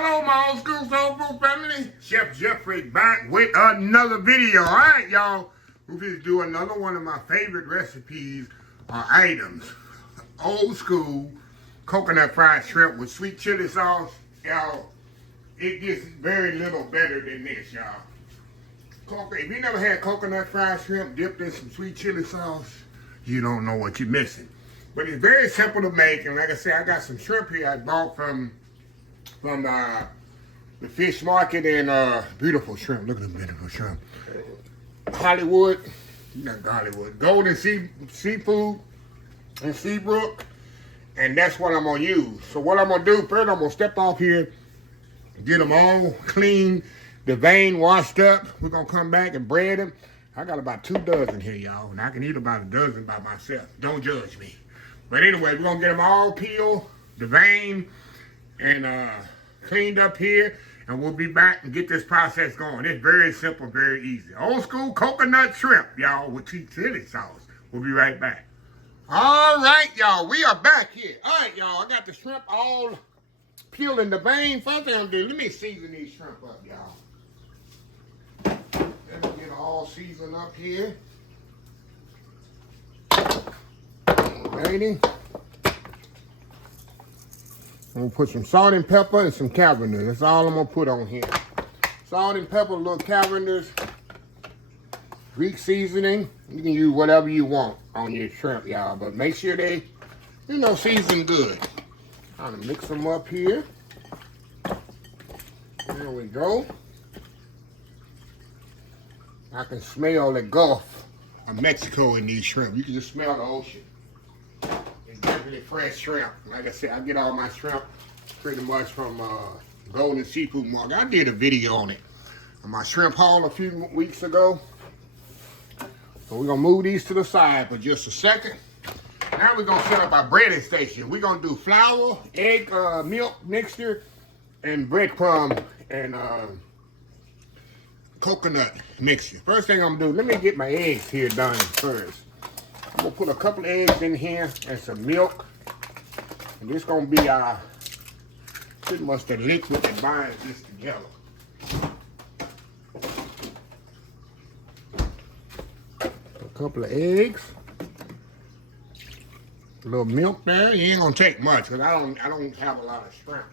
Hello, my old school soul food family. Chef Jeffrey back with another video. All right, y'all. We'll just do another one of my favorite recipes or items. Old school coconut fried shrimp with sweet chili sauce. Y'all, it gets very little better than this, y'all. If you never had coconut fried shrimp dipped in some sweet chili sauce, you don't know what you're missing. But it's very simple to make, and like I said, I got some shrimp here I bought from the fish market in beautiful shrimp. Look at the beautiful shrimp. Hollywood, not Hollywood, Golden Seafood in Seabrook, and that's what I'm gonna use. So what I'm gonna do first, I'm gonna step off here, get them all clean, the vein washed up. We're gonna come back and bread them. I got about 2 dozen here, y'all, and I can eat about a dozen by myself. Don't judge me. But anyway, we're gonna get them all peeled, the vein, and cleaned up here, and we'll be back and get this process going. It's very simple, very easy. Old school coconut shrimp, y'all, with sweet chili sauce. We'll be right back. All right, y'all, we are back here. All right, y'all, I got the shrimp all peeled in the vein. First thing I'm gonna do, let me season these shrimp up, y'all. Let me get all seasoned up here. Alrighty. I'm gonna put some salt and pepper and some Cavendish. That's all I'm gonna put on here. Salt and pepper, a little Cavendish, Greek seasoning. You can use whatever you want on your shrimp, y'all, but make sure they, season good. I'm gonna mix them up here. There we go. I can smell the Gulf of Mexico in these shrimp. You can just smell the ocean. It's definitely fresh shrimp. Like I said, I get all my shrimp pretty much from Golden Seafood Market. I did a video on it, on my shrimp haul a few weeks ago. So we're gonna move these to the side for just a second. Now we're gonna set up our breading station. We're gonna do flour, egg, milk mixture, and breadcrumb and coconut mixture. First thing I'm gonna do, let me get my eggs here done first. I'm gonna put a couple of eggs in here and some milk. And this gonna be our pretty much the liquid that binds this together. A couple of eggs. A little milk there. You ain't gonna take much because I don't have a lot of shrimp.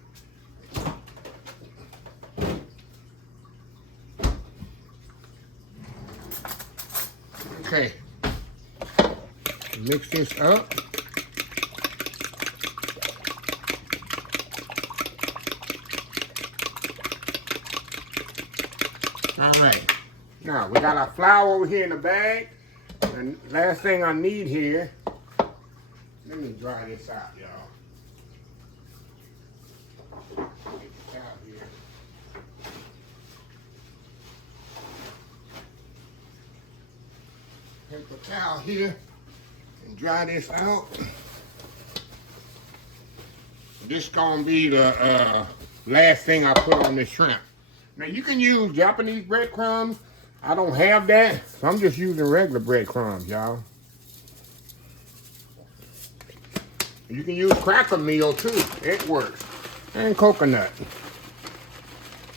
Okay. Mix this up. All right. Now, we got our flour over here in the bag. And last thing I need here, let me dry this out, y'all. Get this out here. Paper towel here. And dry this out. This gonna be the last thing I put on this shrimp. Now you can use Japanese breadcrumbs. I don't have that, so I'm just using regular breadcrumbs, y'all. You can use cracker meal too. It works. And coconut.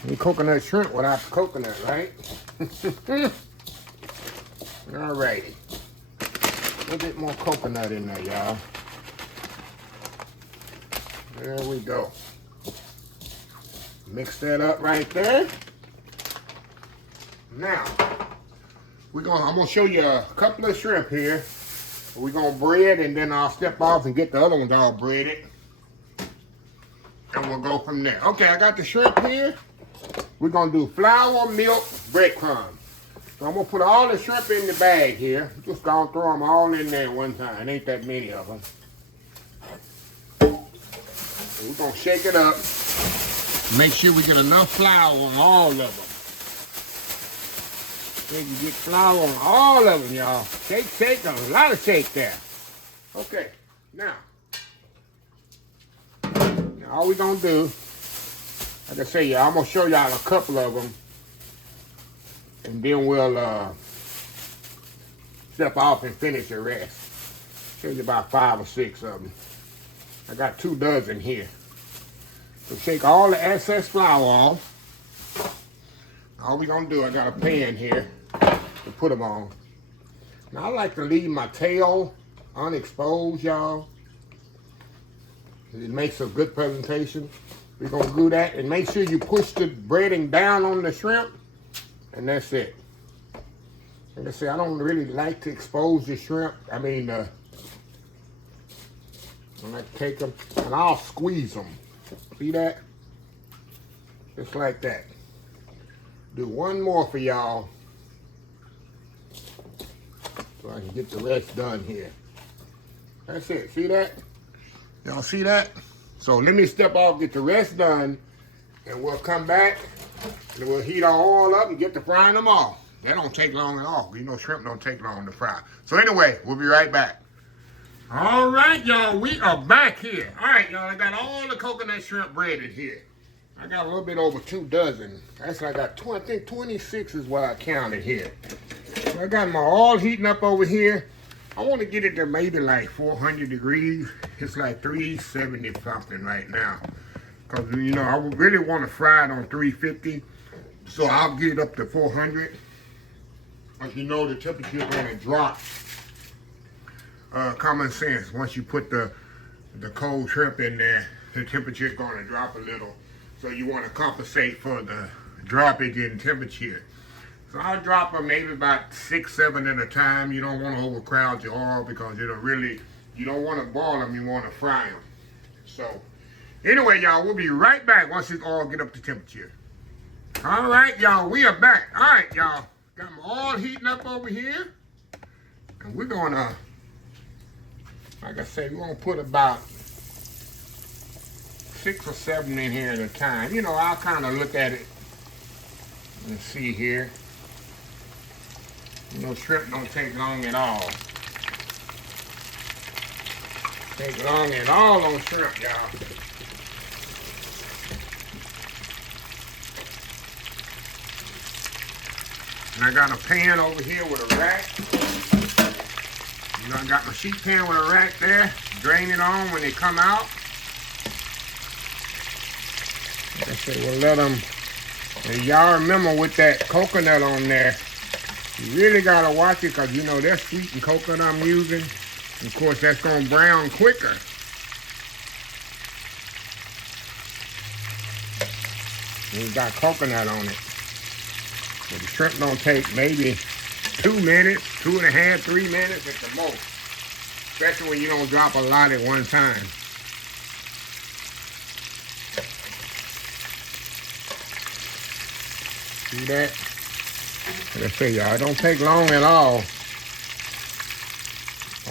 And coconut shrimp without the coconut, right? Alrighty. A little bit more coconut in there, y'all. There we go. Mix that up right there. Now, I'm gonna show you a couple of shrimp here. We're gonna bread, and then I'll step off and get the other ones all breaded. And we'll go from there. Okay, I got the shrimp here. We're gonna do flour, milk, breadcrumbs. So I'm gonna put all the shrimp in the bag here. Just gonna throw them all in there at one time. Ain't that many of them. So we're gonna shake it up. Make sure we get enough flour on all of them. Make you get flour on all of them, y'all. Shake, shake, a lot of shake there. Okay, now all we're gonna do, like I say, y'all, I'm gonna show y'all a couple of them. And then we'll step off and finish the rest. Show you about 5 or 6 of them. I got 2 dozen here. So take all the excess flour off. All we gonna do, I got a pan here to put them on. Now I like to leave my tail unexposed, y'all. It makes a good presentation. We're gonna do that, and make sure you push the breading down on the shrimp, and that's it. Like I say, I don't really like to expose the shrimp. I mean, I like to take them, and I'll squeeze them. See that? Just like that. Do one more for y'all, so I can get the rest done here. That's it. See that? Y'all see that? So let me step off, get the rest done, and we'll come back, and we'll heat our oil up and get to frying them off. That don't take long at all. You know, shrimp don't take long to fry. So anyway, we'll be right back. All right, y'all, we are back here. All right, y'all, I got all the coconut shrimp breaded here. I got a little bit over 2 dozen. Actually, I got, I think 26 is what I counted here. So I got my oil heating up over here. I want to get it to maybe like 400 degrees. It's like 370 something right now. Because, you know, I really want to fry it on 350. So I'll get it up to 400. As you know, the temperature is going to drop. Common sense. Once you put the cold shrimp in there, the temperature is going to drop a little. So you want to compensate for the droppage in temperature. So I'll drop them maybe about 6, 7 at a time. You don't want to overcrowd your oil because it'll really, you don't want to boil them, you want to fry them. So anyway, y'all, we'll be right back once this oil get up to temperature. All right, y'all, we are back. All right, y'all, got my oil heating up over here. And we're going to, like I said, we're going to put about 6 or 7 in here at a time. You know, I'll kind of look at it and see here. You know, shrimp don't take long at all. Take long at all on shrimp, y'all. And I got a pan over here with a rack. You know, I got my sheet pan with a rack there. Drain it on when they come out. Like I said, we'll let them, and y'all remember with that coconut on there, you really gotta watch it because you know that's sweetened coconut I'm using. Of course, that's gonna brown quicker. And it's got coconut on it. So the shrimp don't take maybe 2 minutes, 2.5, 3 minutes at the most. Especially when you don't drop a lot at one time. See that? Like I say, y'all, it don't take long at all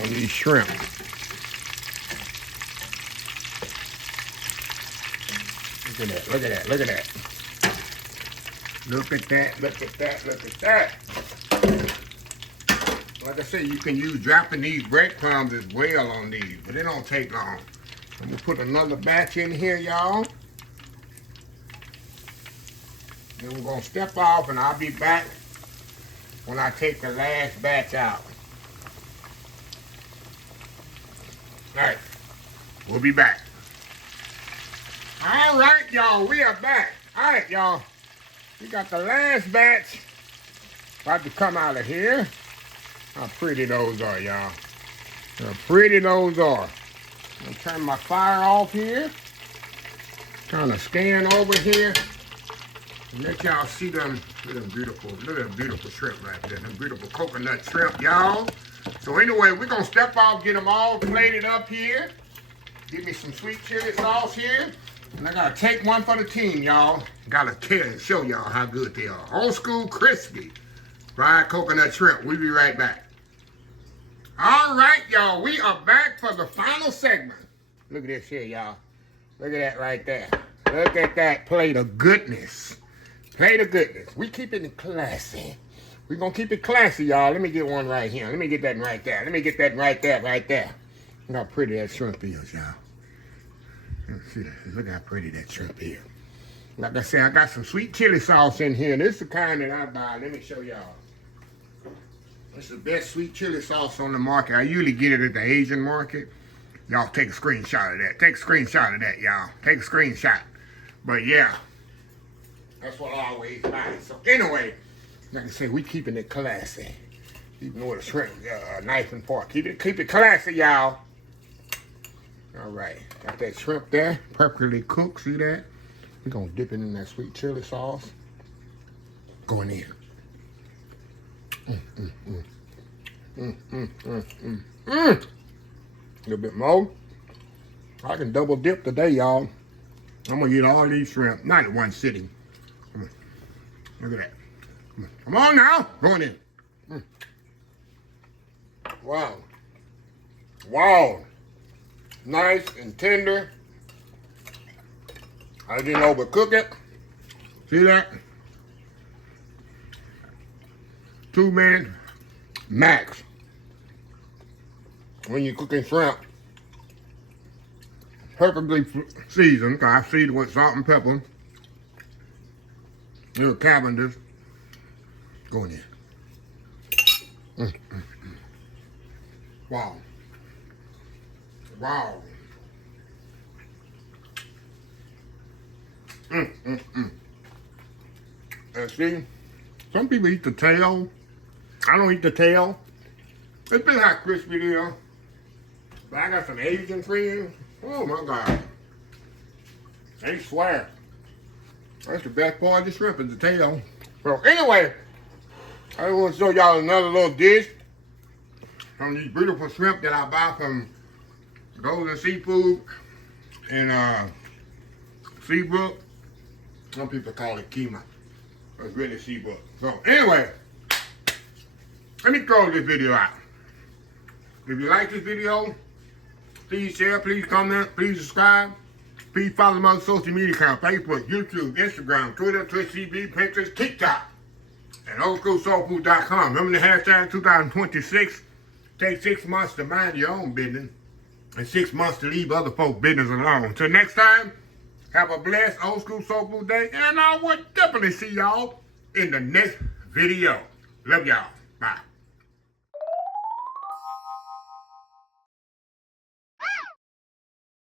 on these shrimp. Look at that, look at that, look at that. Look at that, look at that, look at that. Like I say, you can use Japanese breadcrumbs as well on these, but it don't take long. I'm gonna put another batch in here, y'all. Then we're gonna step off and I'll be back when I take the last batch out. All right, we'll be back. All right, y'all, we are back. All right, y'all, we got the last batch about to come out of here. How pretty those are, y'all. How pretty those are. I'm gonna turn my fire off here. Kind of scan over here. And let y'all see them. Look at them beautiful shrimp right there. Them beautiful coconut shrimp, y'all. So anyway, we're gonna step off, get them all plated up here. Give me some sweet chili sauce here. And I gotta take one for the team, y'all. Gotta show y'all how good they are. Old school crispy fried coconut shrimp. We'll be right back. All right, y'all, we are back for the final segment. Look at this here, y'all. Look at that right there. Look at that plate of goodness. Plate of goodness. We keeping it classy. We're going to keep it classy, y'all. Let me get one right here. Let me get that right there. Let me get that right there, right there. Look how pretty that shrimp is, y'all. See that? Look how pretty that shrimp is. Like I said, I got some sweet chili sauce in here. This is the kind that I buy. Let me show y'all. It's the best sweet chili sauce on the market. I usually get it at the Asian market. Y'all take a screenshot of that. Take a screenshot of that, y'all. Take a screenshot. But yeah, that's what I always buy. So anyway, like I say, we keeping it classy. Even with a shrimp, knife and fork. Keep it classy, y'all. All right, got that shrimp there, perfectly cooked. See that? We're gonna dip it in that sweet chili sauce. Going in. A little bit more. I can double dip today, y'all. I'm gonna eat all these shrimp, not in one sitting. Look at that. Come on now, going in. Wow. Wow. Nice and tender. I didn't overcook it. See that? 2 minutes max. When you're cooking shrimp, perfectly seasoned. I seasoned with salt and pepper. Little Cavenders going in. Wow. Wow. And see, some people eat the tail. I don't eat the tail. It's been how crispy it is. But I got some Asian friends. Oh my God. They swear. That's the best part of the shrimp is the tail. So anyway, I want to show y'all another little dish from these beautiful shrimp that I buy from Golden Seafood in Seabrook. Some people call it Kima. It's really Seabrook. So anyway, let me close this video out. If you like this video, please share, please comment, please subscribe. Please follow my social media account, Facebook, YouTube, Instagram, Twitter, Twitch TV, Pinterest, TikTok, and oldschoolsoulfood.com. Remember the hashtag 2026. Take 6 months to mind your own business and 6 months to leave other folks' business alone. Until next time, have a blessed old school soul food day, and I will definitely see y'all in the next video. Love y'all. Bye.